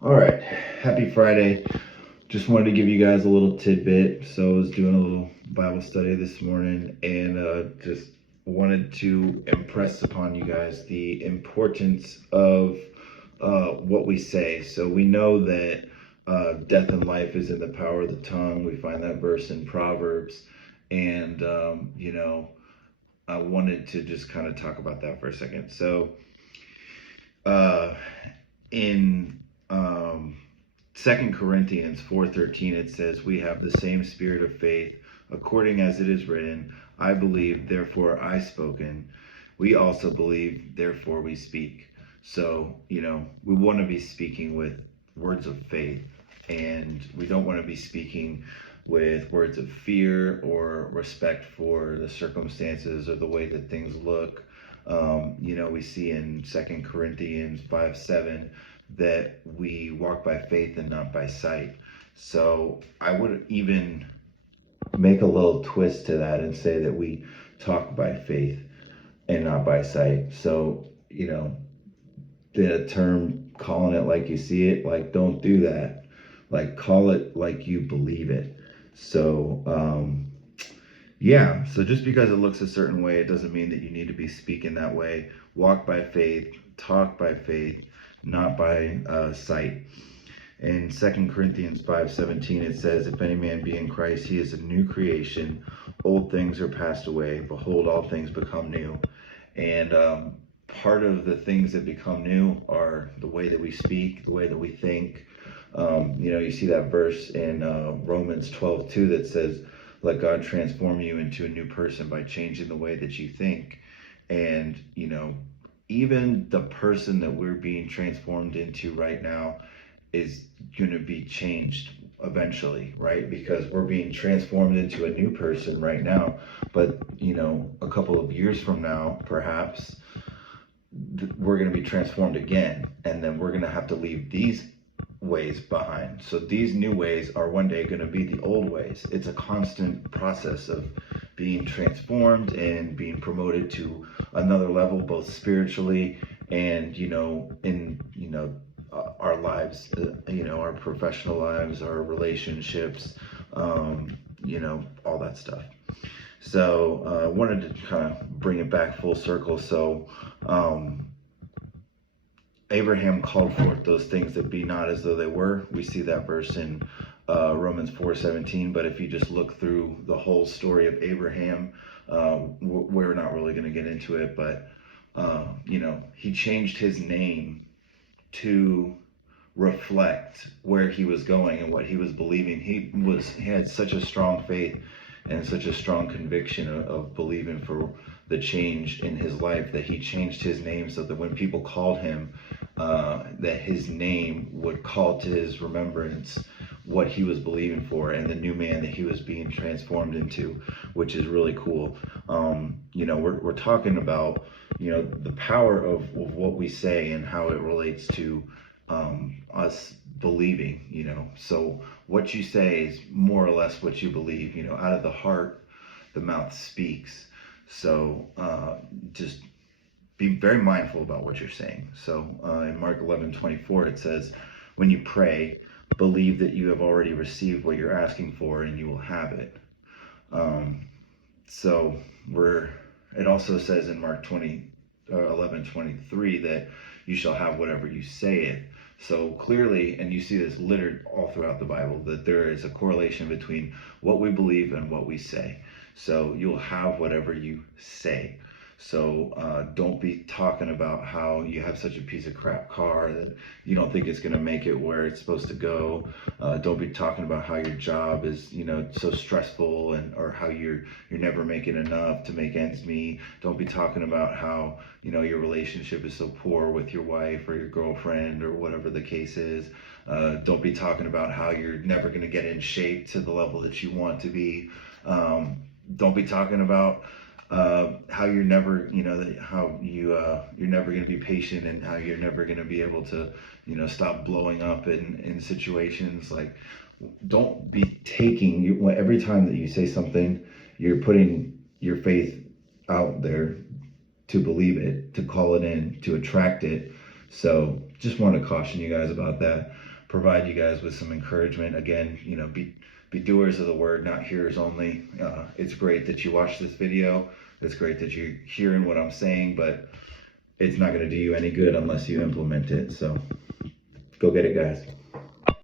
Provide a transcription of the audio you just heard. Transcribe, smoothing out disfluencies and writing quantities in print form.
All right, happy Friday. Just wanted to give you guys a little tidbit. So I was doing a little Bible study this morning and just wanted to impress upon you guys the importance of what we say. So we know that death and life is in the power of the tongue. We find that verse in Proverbs. And, I wanted to just kind of talk about that for a second. So, uh, in 2 Corinthians 4:13 it says, we have the same spirit of faith, according as it is written, I believe, therefore I spoken. We also believe, therefore we speak. So, we want to be speaking with words of faith, and we don't want to be speaking with words of fear or respect for the circumstances or the way that things look. We see in 2 Corinthians 5:7 that we walk by faith and not by sight. So I would even make a little twist to that and say that we talk by faith and not by sight. So, the term calling it like you see it, like, don't do that. Like, call it like you believe it. So, yeah, so just because it looks a certain way, it doesn't mean that you need to be speaking that way. Walk by faith, talk by faith, not by sight. In 2 Corinthians 5:17, it says, if any man be in Christ, he is a new creation. Old things are passed away. Behold, all things become new. And part of the things that become new are the way that we speak, the way that we think. You see that verse in Romans 12:2 that says, let God transform you into a new person by changing the way that you think. And, even the person that we're being transformed into right now is going to be changed eventually, right? Because we're being transformed into a new person right now. But, a couple of years from now, perhaps, we're going to be transformed again. And then we're going to have to leave these ways behind. So these new ways are one day going to be the old ways. It's a constant process of being transformed and being promoted to another level, both spiritually and, in, our lives, our professional lives, our relationships, all that stuff. So I wanted to kind of bring it back full circle. So Abraham called forth those things that be not as though they were. We see that verse in Romans 4:17. But if you just look through the whole story of Abraham, we're not really going to get into it. But he changed his name to reflect where he was going and what he was believing. He had such a strong faith and such a strong conviction of believing for the change in his life that he changed his name so that when people called him, that his name would call to his remembrance what he was believing for and the new man that he was being transformed into, which is really cool. We're talking about the power of what we say and how it relates to us believing. So what you say is more or less what you believe. Out of the heart the mouth speaks. So just be very mindful about what you're saying. So in Mark 11:24 it says, when you pray, believe that you have already received what you're asking for and you will have it. So it also says in Mark 11:23 that you shall have whatever you say. So clearly, and you see this littered all throughout the Bible, that there is a correlation between what we believe and what we say. So you'll have whatever you say. So don't be talking about how you have such a piece of crap car that you don't think it's going to make it where it's supposed to go. Don't be talking about how your job is, so stressful, or how you're never making enough to make ends meet. Don't be talking about how your relationship is so poor with your wife or your girlfriend or whatever the case is. Don't be talking about how you're never going to get in shape to the level that you want to be. Don't be talking about how you're never, how you're never going to be patient, and how you're never going to be able to, stop blowing up in situations. Like, don't be taking every time that you say something, you're putting your faith out there to believe it, to call it in, to attract it, So just want to caution you guys about that, provide you guys with some encouragement. Again, be doers of the word, not hearers only. It's great that you watch this video. It's great that you're hearing what I'm saying, but it's not going to do you any good unless you implement it. So go get it, guys.